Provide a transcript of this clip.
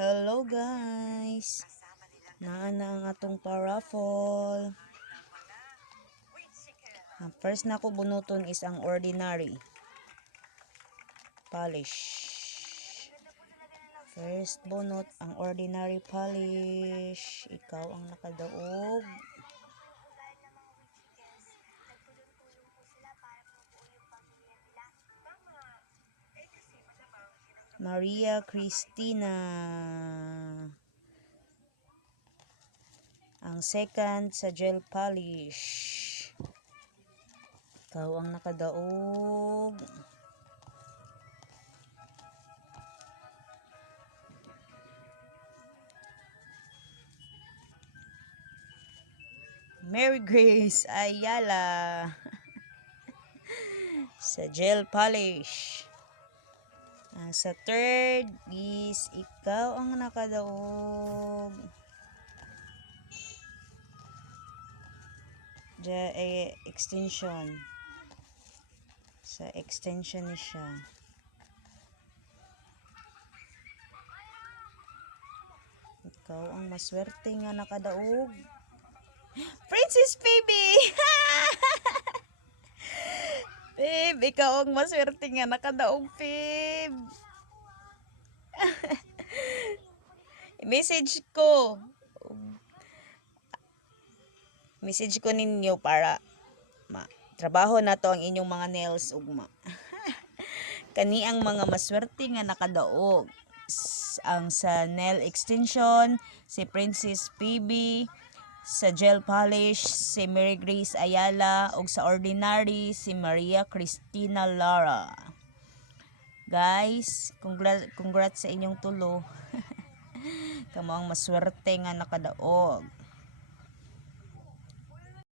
Hello guys, naa na ang atong paraffol. Ang first na ko bunuton is ang ordinary polish. First bunot ang ordinary polish. Ikaw ang nakadaog. Maria Cristina. Ang second sa gel polish. Ikaw ang nakadaog. Mary Grace Ayala. Sa gel polish. Sa third is ikaw ang nakadaog. Extension. Sa extension ni siya. Ikaw ang maswerte nga nakadaog. Princess Phoebe! Phoebe, ikaw ang maswerte nga nakadaog, Phoebe. Message ko ninyo para trabaho na to ang inyong mga nails ugma. Kani ang mga maswerte nga nakadaog. Ang sa nail extension si Princess Phoebe, sa gel polish si Mary Grace Ayala, ug sa ordinary si Maria Cristina Lara. Guys, congrats sa inyong tulo. Kamo ang maswerte nga nakadaog.